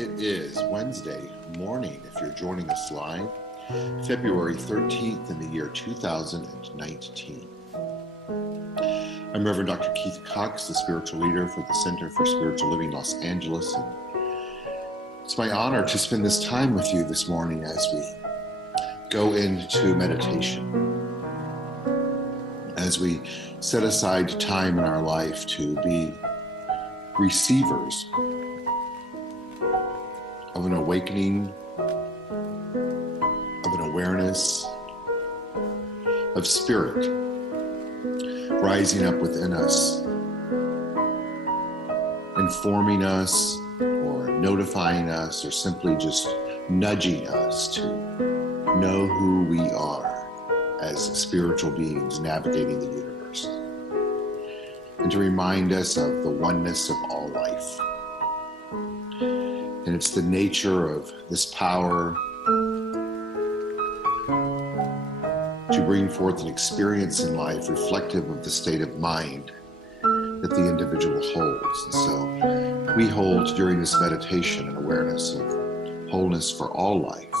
It is Wednesday morning if you're joining us live, February 13th in the year 2019. I'm Reverend Dr. Keith Cox, the spiritual leader for the Center for Spiritual Living Los Angeles. And it's my honor to spend this time with you this morning as we go into meditation, as we set aside time in our life to be receivers of an awakening, of an awareness, of spirit rising up within us, informing us or notifying us or simply just nudging us to know who we are as spiritual beings navigating the universe, and to remind us of the oneness of all life. And it's the nature of this power to bring forth an experience in life reflective of the state of mind that the individual holds. And so we hold during this meditation an awareness of wholeness for all life,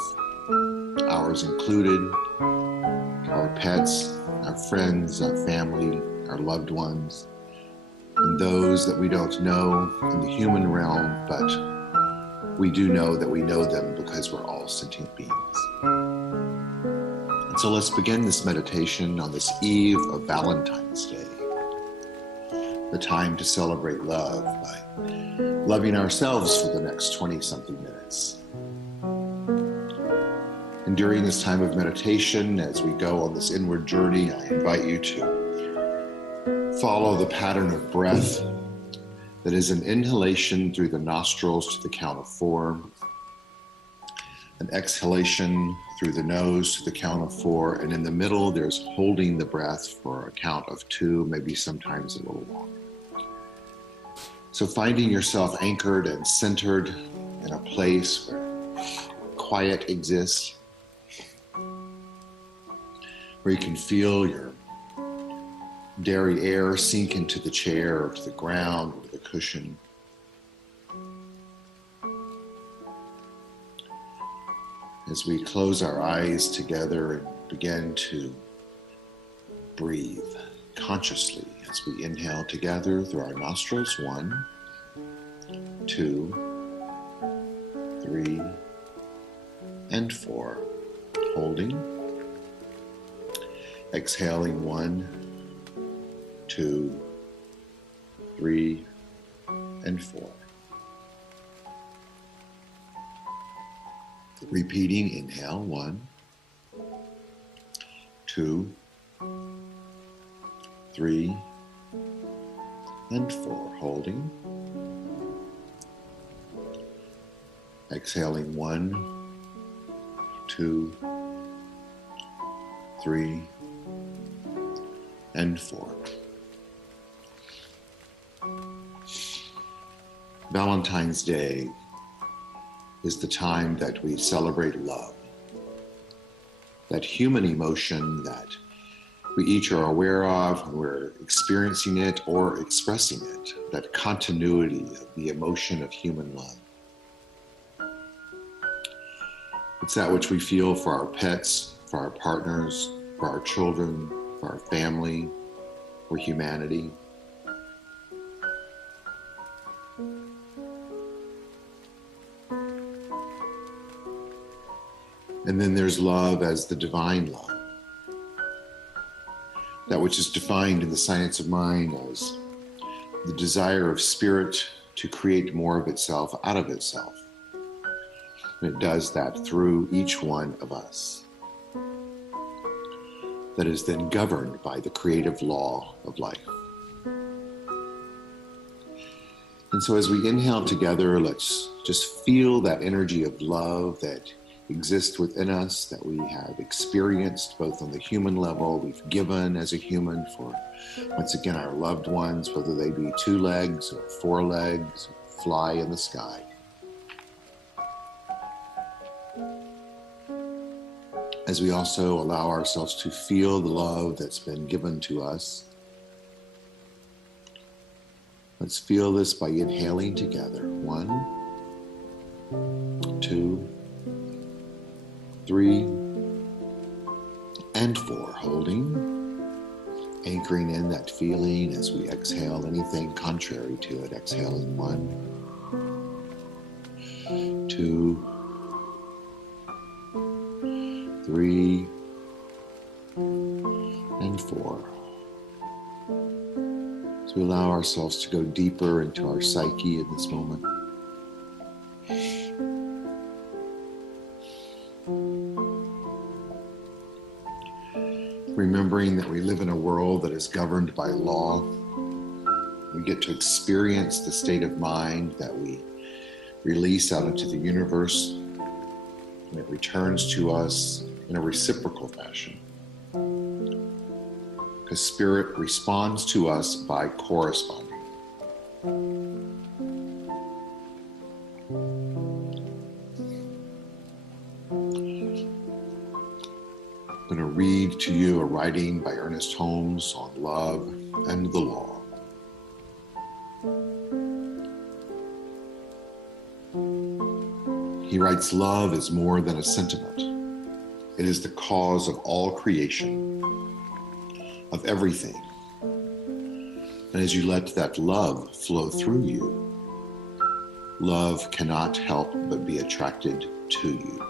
ours included, our pets, our friends, our family, our loved ones, and those that we don't know in the human realm, but we do know that we know them because we're all sentient beings. And so let's begin this meditation on this eve of Valentine's Day, the time to celebrate love by loving ourselves for the next 20-something minutes. And during this time of meditation, as we go on this inward journey, I invite you to follow the pattern of breath that is an inhalation through the nostrils to the count of 4, an exhalation through the nose to the count of 4, and in the middle there's holding the breath for a count of 2, maybe sometimes a little longer. So finding yourself anchored and centered in a place where quiet exists, where you can feel your dairy air sink into the chair or to the ground or the cushion. As we close our eyes together and begin to breathe consciously as we inhale together through our nostrils, 1, 2, 3, and 4, holding, exhaling 1, 2, 3, and 4. Repeating, inhale, 1, 2, 3, and 4. Holding. Exhaling 1, 2, 3, and 4. Valentine's Day is the time that we celebrate love, that human emotion that we each are aware of, and we're experiencing it or expressing it, that continuity of the emotion of human love. It's that which we feel for our pets, for our partners, for our children, for our family, for humanity. And then there's love as the divine love, that which is defined in the science of mind as the desire of spirit to create more of itself out of itself. And it does that through each one of us. That is then governed by the creative law of life. And so as we inhale together, let's just feel that energy of love that exists within us, that we have experienced both on the human level, we've given as a human for, once again, our loved ones, whether they be 2 legs or 4 legs, or fly in the sky. As we also allow ourselves to feel the love that's been given to us, let's feel this by inhaling together. 1, 2, 3, and 4. Holding, anchoring in that feeling as we exhale anything contrary to it. Exhaling 1, 2, 3, and 4. So we allow ourselves to go deeper into our psyche in this moment. Remembering that we live in a world that is governed by law. We get to experience the state of mind that we release out into the universe, and it returns to us in a reciprocal fashion. Because spirit responds to us by corresponding. I'm going to read to you a writing by Ernest Holmes on love and the law. He writes, "Love is more than a sentiment. It is the cause of all creation, of everything. And as you let that love flow through you, love cannot help but be attracted to you.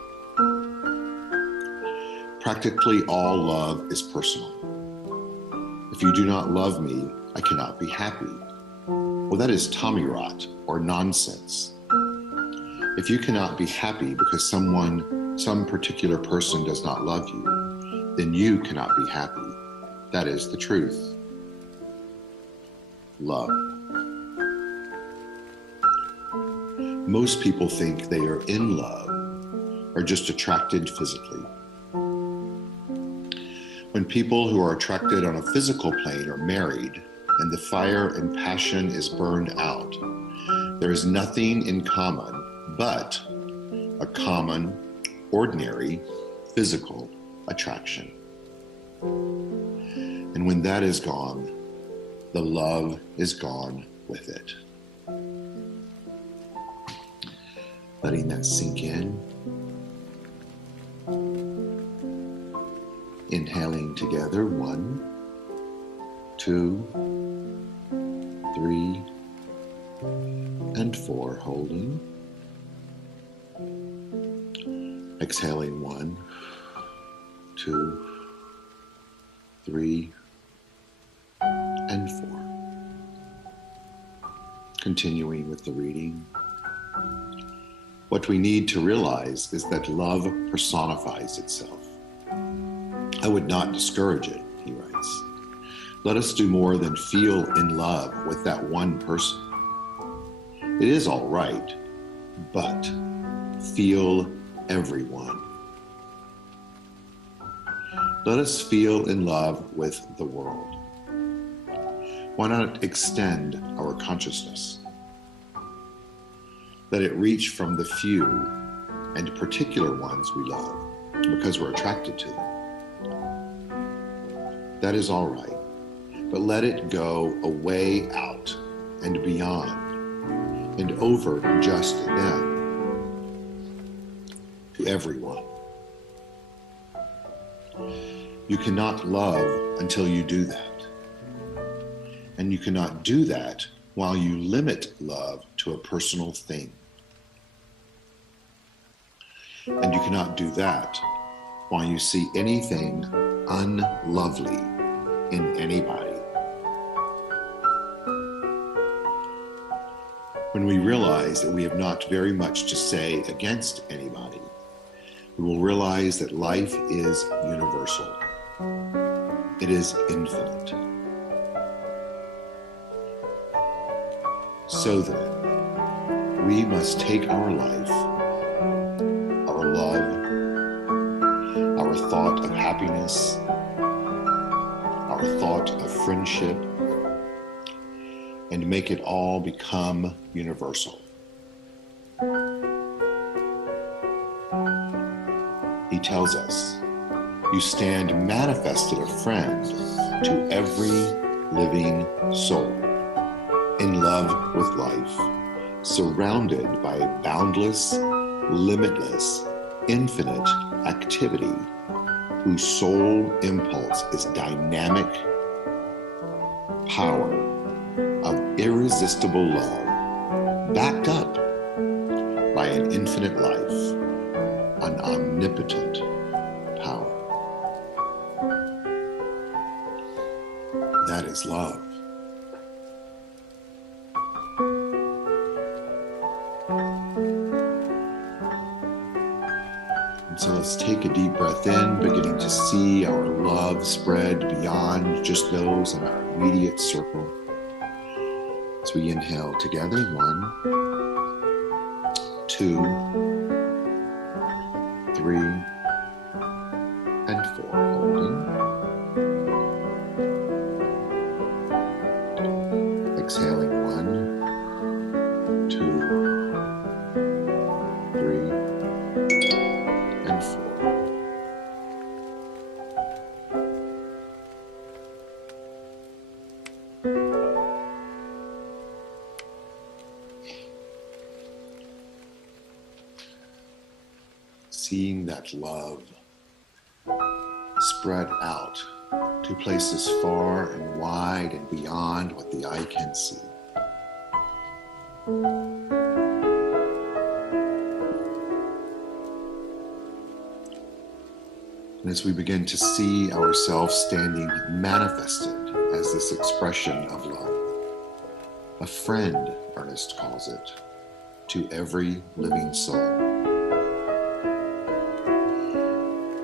Practically all love is personal. If you do not love me, I cannot be happy. Well, that is Tommy rot or nonsense. If you cannot be happy because some particular person does not love you, then you cannot be happy. That is the truth. Love. Most people think they are in love or just attracted physically. When people who are attracted on a physical plane are married and the fire and passion is burned out, there is nothing in common but a common, ordinary, physical attraction. And when that is gone, the love is gone with it." Letting that sink in. Inhaling together, 1, 2, 3, and 4. Holding. Exhaling, 1, 2, 3, and 4. Continuing with the reading. What we need to realize is that love personifies itself. I would not discourage it, he writes. Let us do more than feel in love with that one person. It is all right, but feel everyone. Let us feel in love with the world. Why not extend our consciousness? Let it reach from the few and particular ones we love because we're attracted to them. That is all right, but let it go a way out and beyond and over just them to everyone. You cannot love until you do that. And you cannot do that while you limit love to a personal thing. And you cannot do that while you see anything unlovely in anybody. When we realize that we have not very much to say against anybody, we will realize that life is universal. It is infinite. So then, we must take our life, our love, our thought of happiness, our thought of friendship, and make it all become universal. He tells us, you stand manifested a friend to every living soul, in love with life, surrounded by a boundless, limitless, infinite activity whose sole impulse is dynamic power of irresistible love, backed up by an infinite life, an omnipotent power. That is love. And so let's take a deep breath in, beginning to see our love spread beyond just those in our immediate circle. As we inhale together, 1, 2, 3, and 4. Holding. Exhaling, 1, 2, 3, and 4. Seeing that love spread out to places far and wide and beyond what the eye can see. And as we begin to see ourselves standing manifested as this expression of love, a friend, Ernest calls it, to every living soul.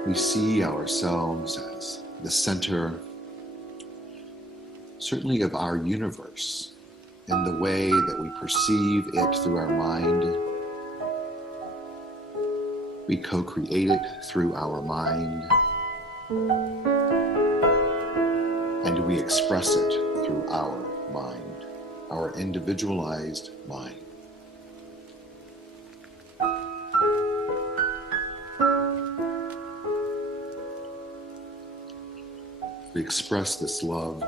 We see ourselves as the center, certainly of our universe, in the way that we perceive it through our mind. We co-create it through our mind, and we express it through our mind, our individualized mind. We express this love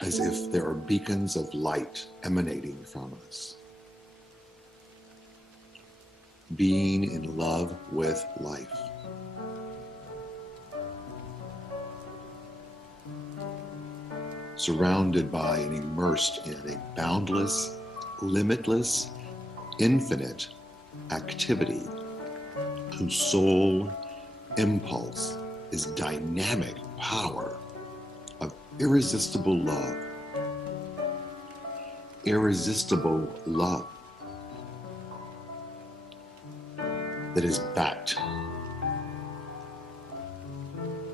as if there are beacons of light emanating from us. Being in love with life. Surrounded by and immersed in a boundless, limitless, infinite activity whose sole impulse is dynamic power of irresistible love. Irresistible love that is backed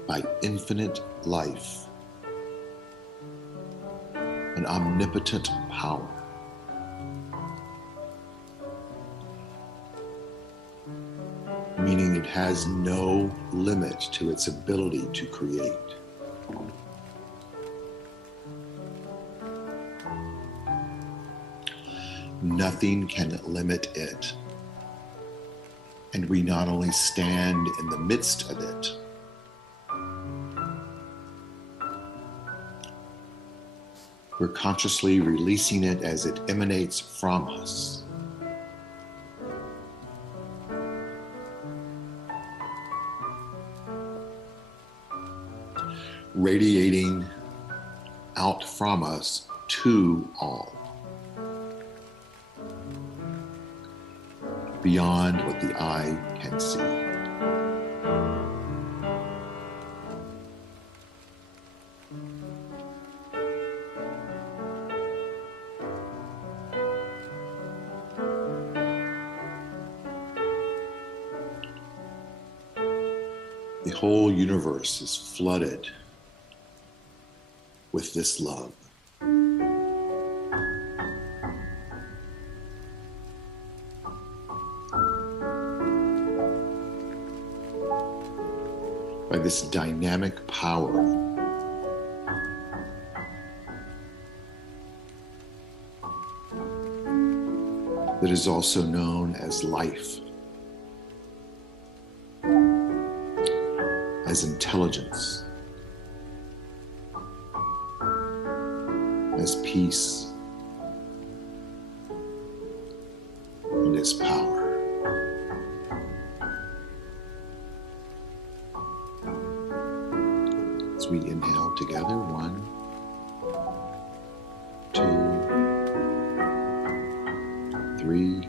by infinite life, an omnipotent power. Meaning it has no limit to its ability to create. Nothing can limit it. And we not only stand in the midst of it, we're consciously releasing it as it emanates from us. Radiating out from us to all, beyond what the eye can see. The whole universe is flooded with this love. By this dynamic power that is also known as life, as intelligence, this peace and this power. As we inhale together, 1, 2, 3,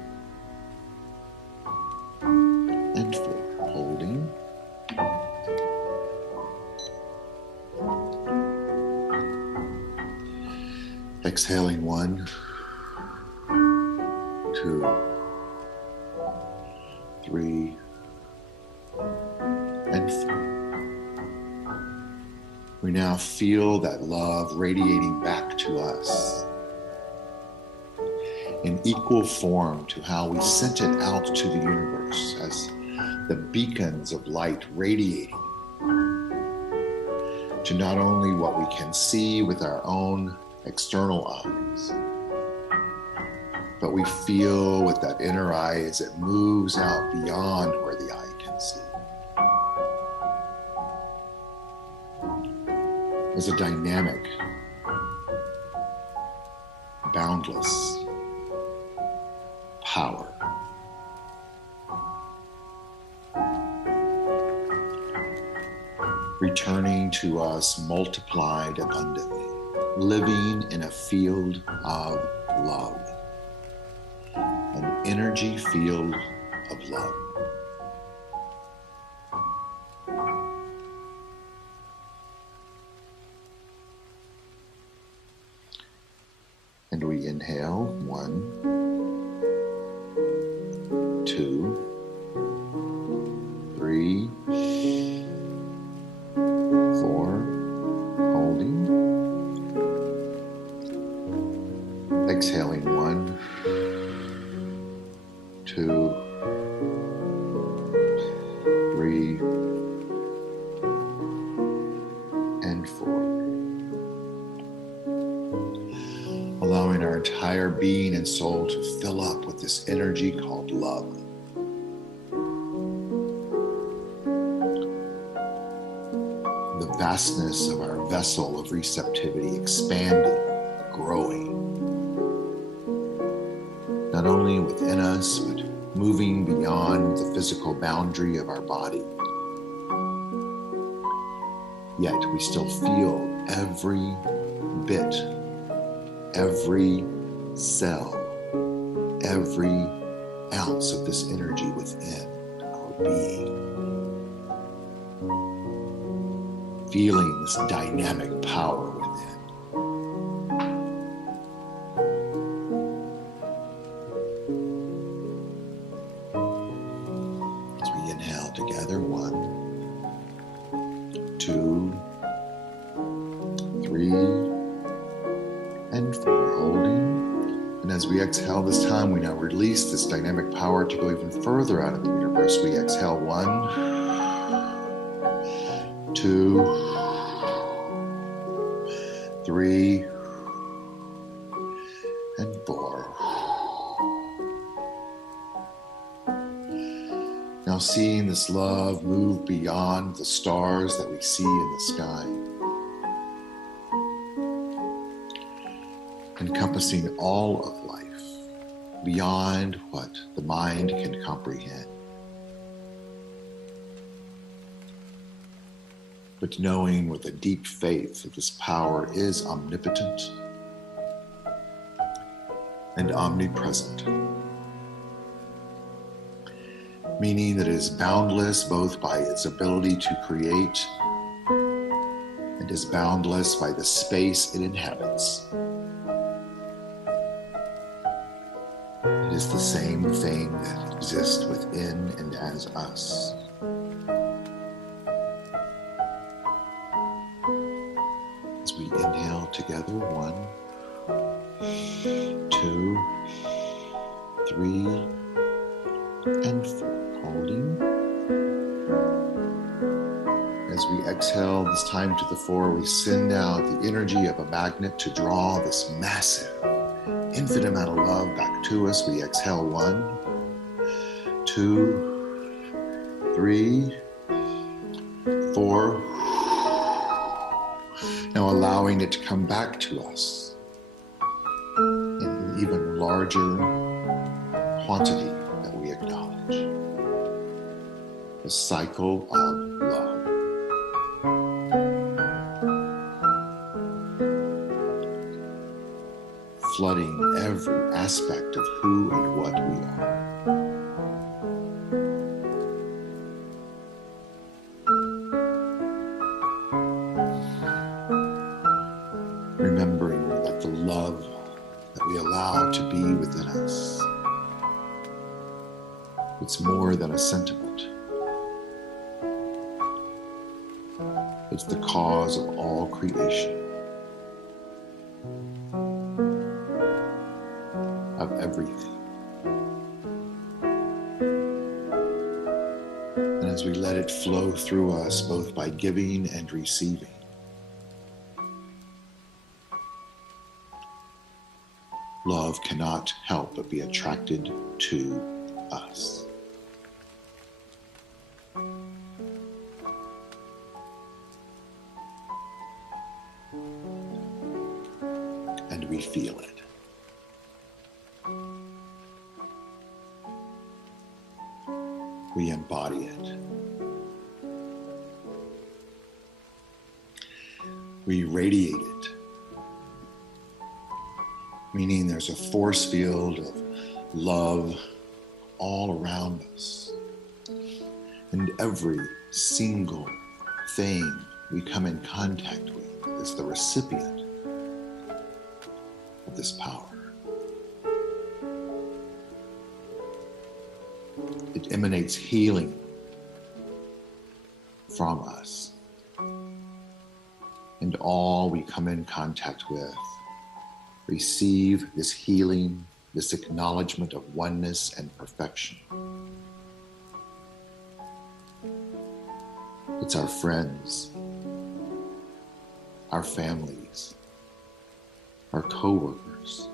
and 4. Holding. Exhaling, 1, 2, 3, and 4. We now feel that love radiating back to us in equal form to how we sent it out to the universe as the beacons of light radiating to not only what we can see with our own external eyes, but we feel with that inner eye as it moves out beyond where the eye can see. As a dynamic, boundless power. Returning to us multiplied abundantly, living in a field of love, an energy field of love. And we inhale, 1, 2, 3, 4, holding. Exhaling, 1, 2, 3, and 4. Allowing our entire being and soul to fill up with this energy called love. The vastness of our vessel of receptivity expanding, growing, not only within us, but moving beyond the physical boundary of our body. Yet we still feel every bit, every cell, every ounce of this energy within our being. Feeling this dynamic power within. As we inhale together, 1, 2, 3, and 4, holding. And as we exhale this time, we now release this dynamic power to go even further out of the universe. We exhale, 1, 2, 3, and 4. Now seeing this love move beyond the stars that we see in the sky, encompassing all of life beyond what the mind can comprehend. But knowing with a deep faith that this power is omnipotent and omnipresent, meaning that it is boundless both by its ability to create and is boundless by the space it inhabits. It is the same thing that exists within and as us. As we inhale together, 1, 2, 3, and 4, holding. As we exhale this time to the 4, we send out the energy of a magnet to draw this massive, infinite amount of love back to us. We exhale, 1, 2, 3, 4. Now allowing it to come back to us even larger quantity that we acknowledge. The cycle of love. Flooding every aspect of who and what we are. Remembering that the love that we allow to be within us, it's more than a sentiment. It's the cause of all creation, of everything. And as we let it flow through us, both by giving and receiving, love cannot help but be attracted to us. And we feel it. We embody it. We radiate it, meaning there's a force field of love all around us. And every single thing we come in contact with is the recipient of this power. It emanates healing from us. And all we come in contact with receive this healing, this acknowledgement of oneness and perfection. It's our friends, our families, our co-workers,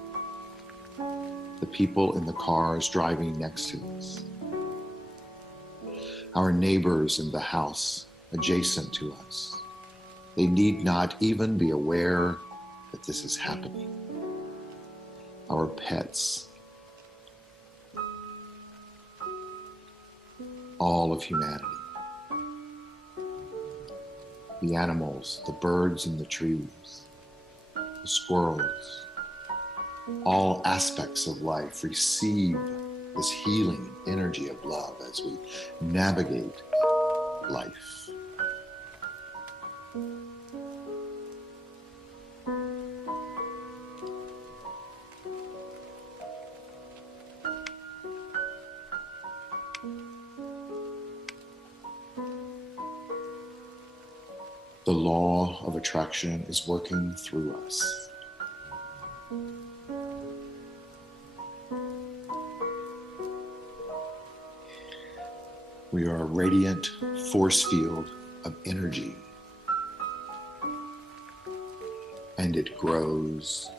the people in the cars driving next to us, our neighbors in the house adjacent to us. They need not even be aware that this is happening. Our pets, all of humanity, the animals, the birds in the trees, the squirrels, all aspects of life receive this healing energy of love as we navigate life. The law of attraction is working through us. We are a radiant force field of energy, and it grows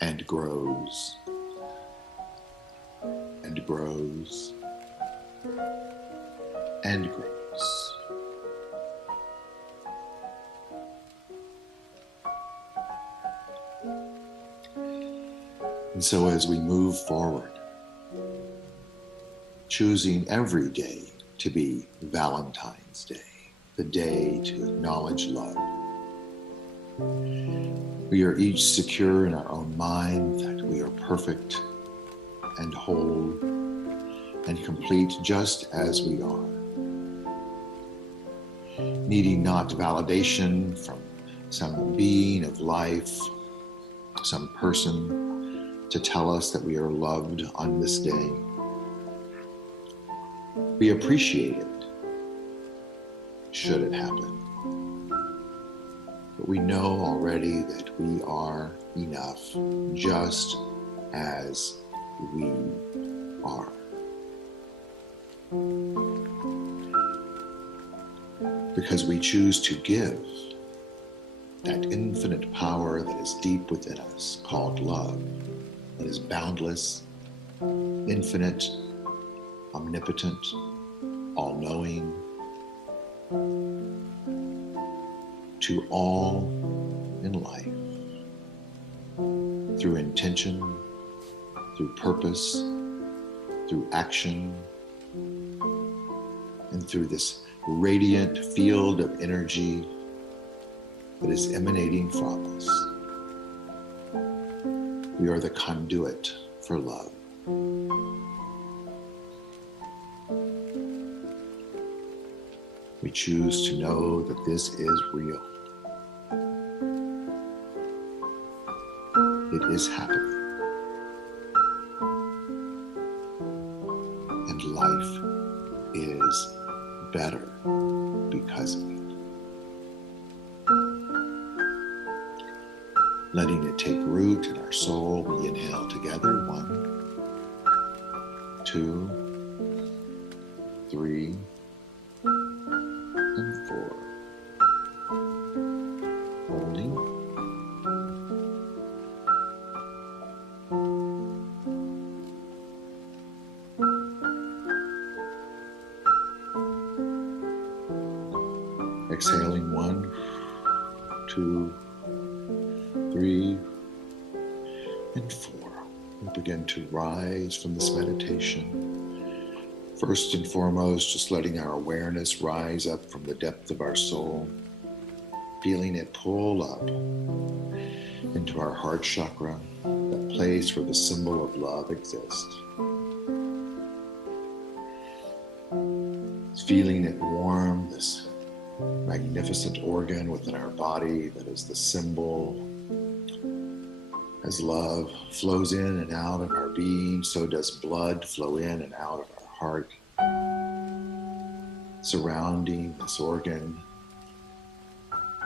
and grows and grows and grows. And so as we move forward, choosing every day to be Valentine's Day, the day to acknowledge love, we are each secure in our own mind that we are perfect and whole and complete just as we are, needing not validation from some being of life, some person, to tell us that we are loved on this day. We appreciate it, should it happen. But we know already that we are enough just as we are. Because we choose to give that infinite power that is deep within us, called love, that is boundless, infinite, omnipotent, all-knowing, to all in life. through intention, through purpose, through action, and through this radiant field of energy that is emanating from us. We are the conduit for love. We choose to know that this is real. It is happening. And life is better because of it. Letting it take root in our soul, we inhale together. 1, 2, 3, and 4. Holding. Exhaling. 1, 2, 3, and 4. We'll begin to rise from this meditation. First and foremost, just letting our awareness rise up from the depth of our soul, feeling it pull up into our heart chakra, that place where the symbol of love exists. Feeling it warm, this magnificent organ within our body that is the symbol. As love flows in and out of our being, so does blood flow in and out of our heart, surrounding this organ,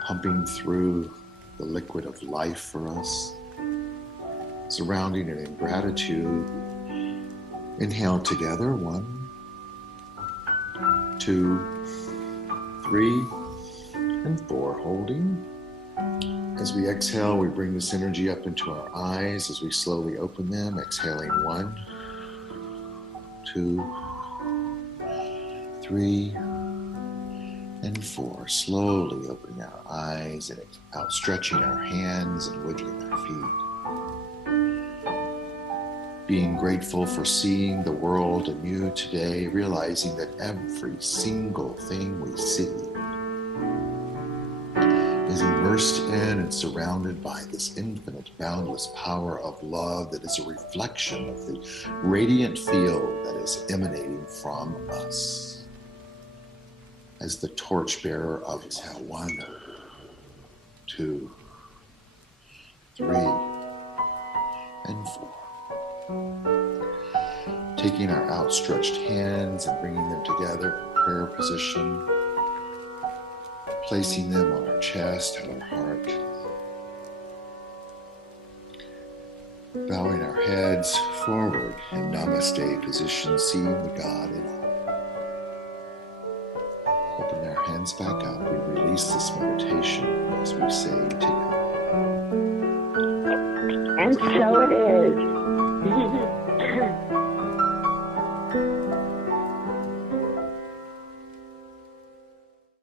pumping through the liquid of life for us, surrounding it in gratitude. Inhale together. 1, 2, 3, and 4. Holding. As we exhale, we bring this energy up into our eyes as we slowly open them. Exhaling. 1, 2, 3, and 4. Slowly opening our eyes and outstretching our hands and wiggling our feet. Being grateful for seeing the world anew today, realizing that every single thing we see is immersed in and surrounded by this infinite, boundless power of love that is a reflection of the radiant field that is emanating from us. As the torchbearer of exhale. 1, 2, 3, and 4. Taking our outstretched hands and bringing them together in prayer position, placing them on our chest and our heart, bowing our heads forward in Namaste position, seeing the God in all. Open our hands back up. We release this meditation as we say together. And so it is.